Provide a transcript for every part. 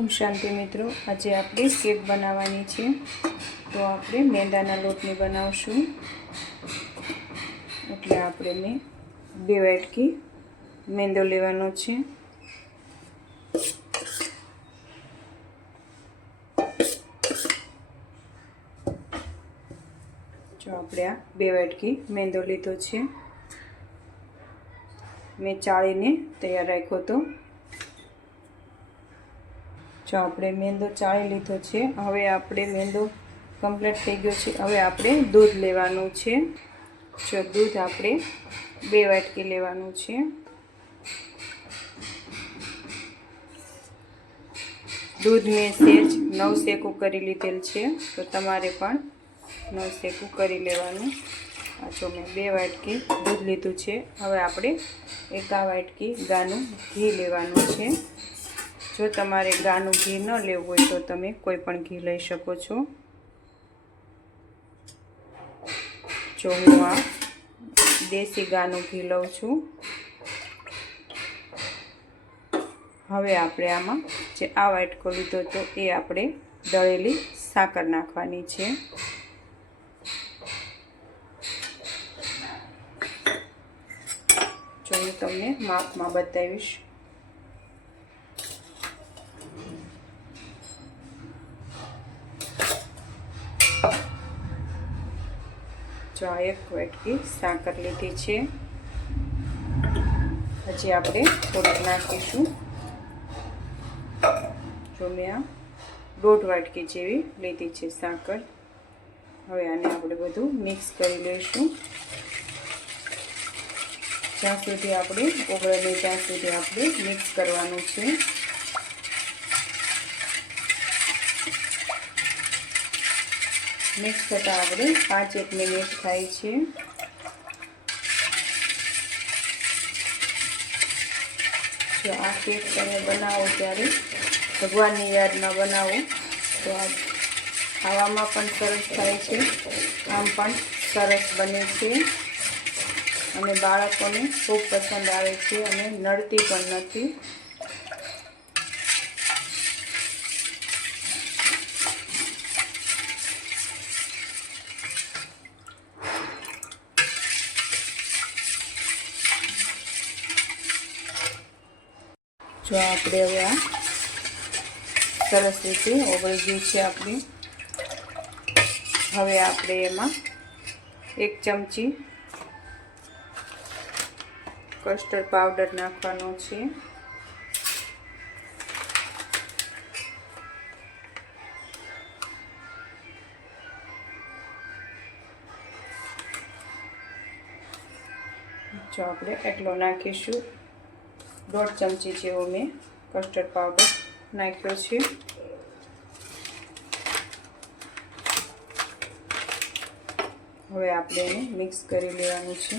ઓમ શાંતિ મિત્રો, આજે આપણે કેક બનાવવાની છે. તો આપણે મેંદાના લોટની બનાવશું. એટલે આપણે મેં 2 વાટકી મેંદો લેવાનો છે. જો આપણે આ 2 વાટકી મેંદો લીધો છે. મેં ચાળીને તૈયાર રાખ્યો હતો. જો આપણે મેંદો ચાળી લીધો છે. હવે આપણે મેંદો કમ્પ્લીટ થઈ ગયો છે. હવે આપણે દૂધ લેવાનું છે. જો દૂધ આપણે 2 વાટકી લેવાનું છે. દૂધ મેં સહેજ નવશેકું કરી લીધેલ છે, તો તમારે પણ નવશેકું કરી લેવાનું. આ જો મેં 2 વાટકી દૂધ લીધું છે. હવે આપણે 1 વાટકી ગાનું ઘી લેવાનું છે. જો તમારે ગાનું ઘી ન લેવું હોય તો તમે કોઈ પણ ઘી લઈ શકો છો. જો હું આ દેશી ગાનું ઘી લઉં છું. હવે આપણે આમાં જે આ વાટકો લીધો હતો એ આપણે દળેલી સાકર નાખવાની છે. જો હું તમને માપમાં બતાવીશ. જો આ 1 વાટકી સાકર લીધી છે. હજી આપણે થોડીક નાખીશું. જો મેં આ 1.5 વાટકી જેવી લીધી છે સાકર. હવે આને આપણે બધું મિક્સ કરી લઈશું. જ્યાં સુધી આપણે ઓગળે નહીં ત્યાં સુધી આપણે મિક્સ કરવાનું છે. મિક્સ થતાં આપણે 5-1 મિનિટ થાય છે. જો આ કેક તમે બનાવો ત્યારે ભગવાનની યાદમાં બનાવો તો આ ખાવામાં પણ સરસ થાય છે, આમ પણ સરસ બને છે અને બાળકોને ખૂબ પસંદ આવે છે અને નડતી પણ નથી. જો આપણે હવે આ સરસ રીતે ઓગળી ગયું છે આપણી. હવે આપણે એમાં 1 ચમચી કસ્ટર્ડ પાવડર નાખવાનો છે. જો આપણે એટલો નાખીશું. 1.5 ચમચી જેવો મેં કસ્ટર્ડ પાવડર નાખ્યો છે. હવે આપણે એને મિક્સ કરી લેવાનું છે.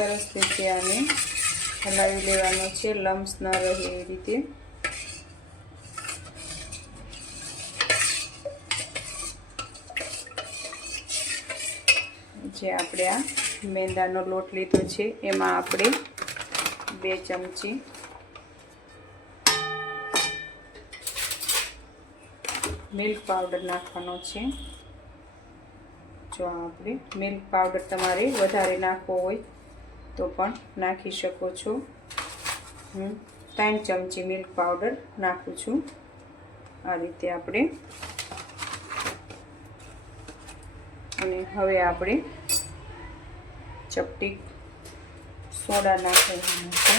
સરસ રીતે આને હલાવી લેવાનો છે, લમ્સ ન રહે એ રીતે. જે આપણે આ મેંદાનો લોટ લીધો છે એમાં આપણે 2 ચમચી મિલ્ક પાવડર નાખવાનો છે. જો આપણે મિલ્ક પાવડર તમારે વધારે નાખવો હોય તો પણ નાખી શકો છો. હું 3 ચમચી મિલ્ક પાવડર નાખું છું. આ રીતે આપણે. અને હવે આપણે ચપટી સોડા નાખવાનું છે.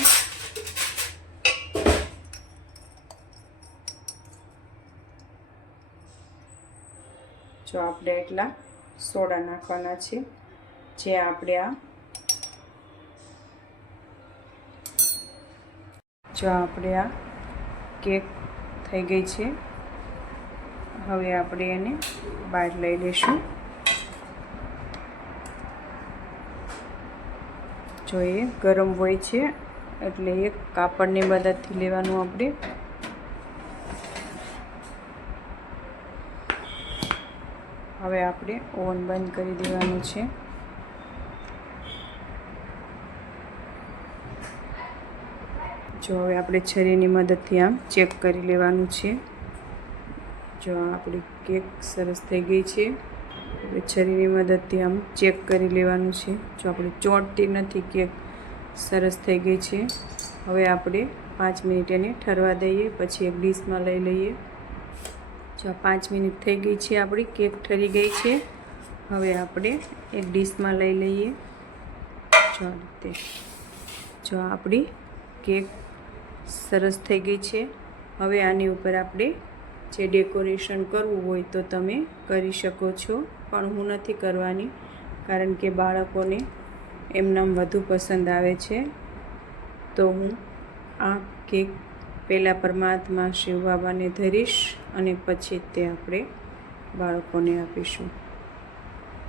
જો આપણે એટલા સોડા નાખવાના છે. જે આપણે આ કેક થઈ ગઈ છે. હવે આપણે એને બહાર લઈ લઈશું. જો એ ગરમ હોય છે એટલે એક કાપડની મદદથી લેવાનું આપણે. હવે આપણે ઓવન બંધ કરી દેવાનું છે. જો હવે આપણે છરીની મદદથી આમ ચેક કરી લેવાનું છે. જો આપણી કેક સરસ થઈ ગઈ છે. આપણે છરીની મદદથી આમ ચેક કરી લેવાનું છે. જો આપણે ચોંટતી નથી, કેક સરસ થઈ ગઈ છે. હવે આપણે 5 મિનિટ એને ઠરવા દઈએ, પછી એક ડીશમાં લઈ લઈએ. જો 5 મિનિટ થઈ ગઈ છે, આપણી કેક ઠરી ગઈ છે. હવે આપણે એક ડીશમાં લઈ લઈએ. જો આપણી કેક સરસ થઈ ગઈ છે. હવે આની ઉપર આપણે જે ડેકોરેશન કરવું હોય તો તમે કરી શકો છો, પણ હું નથી કરવાની, કારણ કે બાળકોને એમનામ વધુ પસંદ આવે છે. તો હું આ કેક પહેલાં પરમાત્મા શિવ બાબાને ધરીશ અને પછી તે આપણે બાળકોને આપીશું.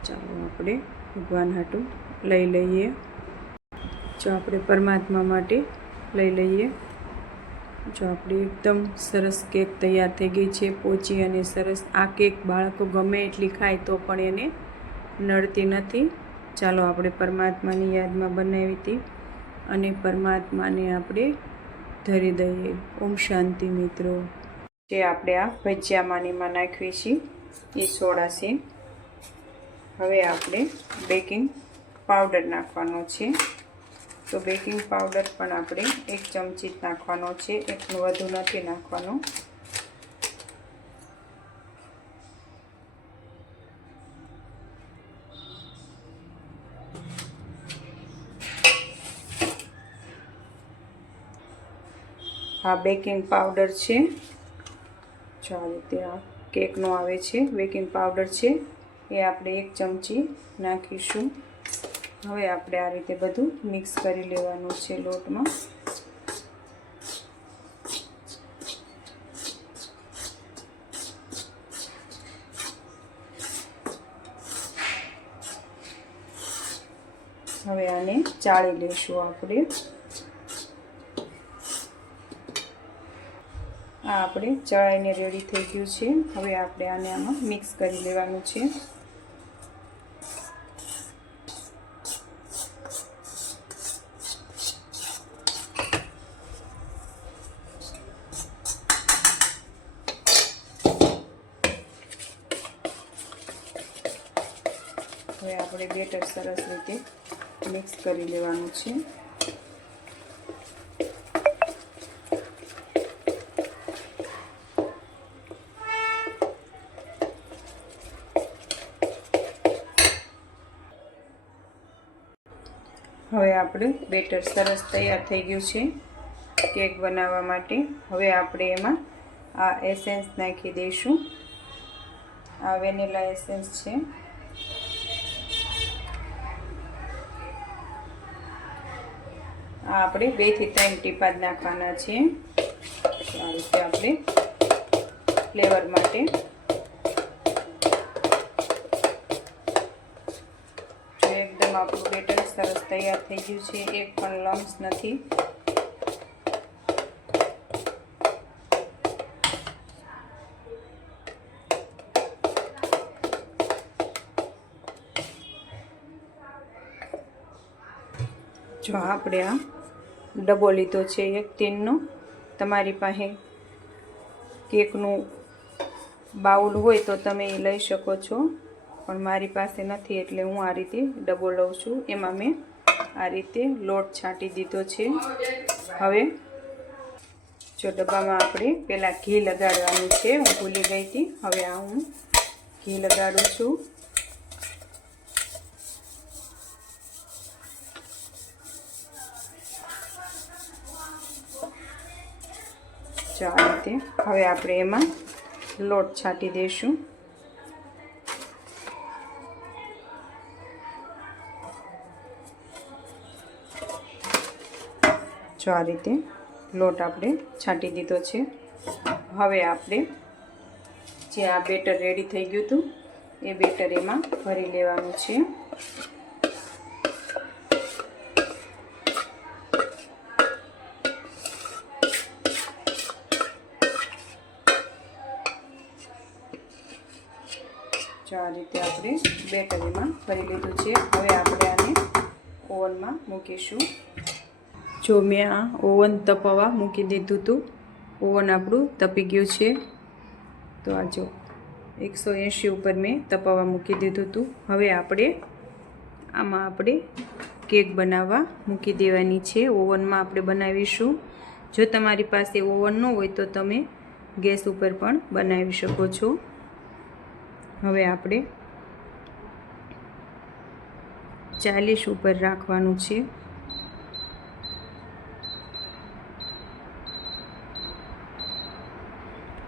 ચાલો આપણે ભગવાન હાટું લઈ લઈએ. જો આપણે પરમાત્મા માટે લઈ લઈએ. જો આપણી એકદમ સરસ કેક તૈયાર થઈ ગઈ છે, પોચી અને સરસ. આ કેક બાળકો ગમે એટલી ખાય તો પણ એને નડતી નથી. ચાલો આપણે પરમાત્માની યાદમાં બનાવી હતી અને પરમાત્માને આપણે ધરી દઈએ. ઓમ શાંતિ મિત્રો. જે આપણે આ ભજીયામાંનીમાં નાખવી છે એ સોડા છે. હવે આપણે બેકિંગ પાવડર નાખવાનો છે. તો બેકિંગ પાવડર પણ આપણે 1 ચમચી જ નાખવાનો છે, એટલું વધુ નથી નાખવાનું. આ બેકિંગ પાવડર છે. જો આ રીતે આ કેકનો આવે છે બેકિંગ પાવડર છે, એ આપણે 1 ચમચી નાખીશું. હવે આપણે આ રીતે બધું મિક્સ કરી લેવાનું છે લોટમાં. હવે આને ચાળી લેશું આપણે. આ આપણે ચડાઈને રેડી થઈ ગયું છે. હવે આપણે આને આમાં મિક્સ કરી લેવાનું છે. હવે આપણે બેટર સરસ રીતે મિક્સ કરી લેવાનું છે. હવે આપણું બેટર સરસ તૈયાર થઈ ગયું છે કેક બનાવવા માટે. હવે આપણે એમાં આ એસેન્સ નાખી દઈશું. આ વેનીલા એસેન્સ છે. આ આપણે 2 થી 3 ટીપા જ નાખવાના છે. આ રીતે આપણે ફ્લેવર માટે. જો એકદમ આપણું બેટર સરસ તૈયાર થઈ ગયું છે, એક પણ લમ્સ નથી. જો આપણે આ ડબ્બો લીધો છે એક ટીનનો. તમારી પાસે કેકનું બાઉલ હોય તો તમે એ લઈ શકો છો, પણ મારી પાસે નથી એટલે હું આ રીતે ડબ્બો લઉં છું. એમાં મેં આ રીતે લોટ છાંટી દીધો છે. હવે જો ડબ્બામાં આપણે પહેલાં ઘી લગાડવાનું છે, હું ભૂલી ગઈ હતી. હવે આ હું ઘી લગાડું છું. જો આ રીતે હવે આપણે એમાં લોટ છાંટી દઈશું. જો આ રીતે લોટ આપણે છાંટી દીધો છે. હવે આપણે જે આ બેટર રેડી થઈ ગયું હતું એ બેટર એમાં ભરી લેવાનું છે. રીતે આપણે બેટર એમાં ભરી લીધું છે. હવે આપણે આને ઓવનમાં મૂકીશું. જો મેં આ ઓવન તપાવવા મૂકી દીધું હતું. ઓવન આપણું તપી ગયું છે. તો આ જો 180 ઉપર મેં તપાવવા મૂકી દીધું હતું. હવે આમાં આપણે કેક બનાવવા મૂકી દેવાની છે. ઓવનમાં આપણે બનાવીશું. જો તમારી પાસે ઓવન ન હોય તો તમે ગેસ ઉપર પણ બનાવી શકો છો. હવે આપણે 40 ઉપર રાખવાનું છે.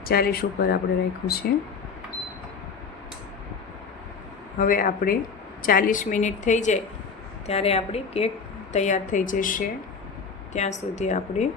40 ઉપર આપણે રાખ્યું છે. હવે આપણે 40 મિનિટ થઈ જાય ત્યારે આપણી કેક તૈયાર થઈ જશે. ત્યાં સુધી આપણે